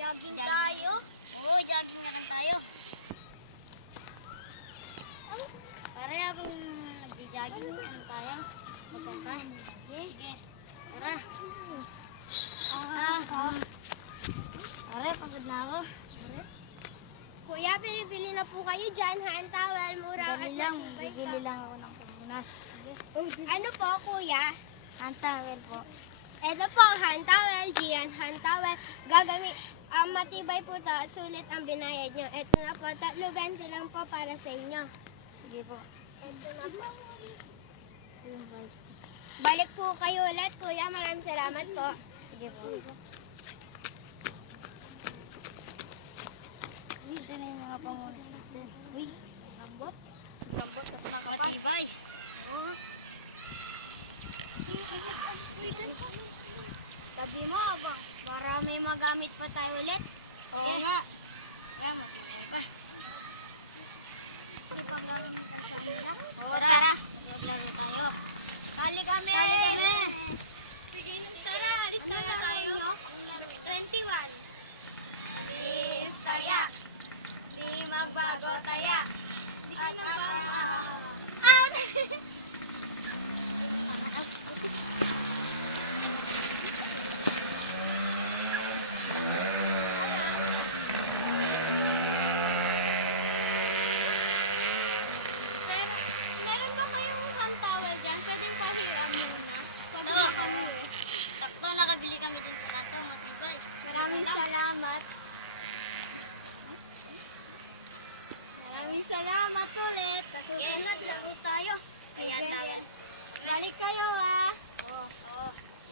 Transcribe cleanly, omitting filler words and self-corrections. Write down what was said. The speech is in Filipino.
Jogging tayo? Oo, jogging na lang tayo. Para habang nagja-jogging, ano tayo? Magkanta? Sige. Tara. Tara, pagod na ako. Kuya, bili-bili na po kayo dyan. Hand towel, mura Dali lang, bibili lang ako ng pamunas. Ano po, kuya? Hand towel po. Ito po, hand towel, Gian, hand towel. Gagamit, matibay po to, sulit ang binayad nyo. Ito na po, 3.20 lang po para sa inyo. Sige po. Ito na po. Balik po kayo ulit, kuya. Maraming salamat po. Sige po. Ito na yung mga pamunas natin. Uy, lambot. Lambot at nakatibay. Oo. Sabi mo, para may magamit pa tayo ulit. Oo nga. Kaya matibay ba? Oo, tara.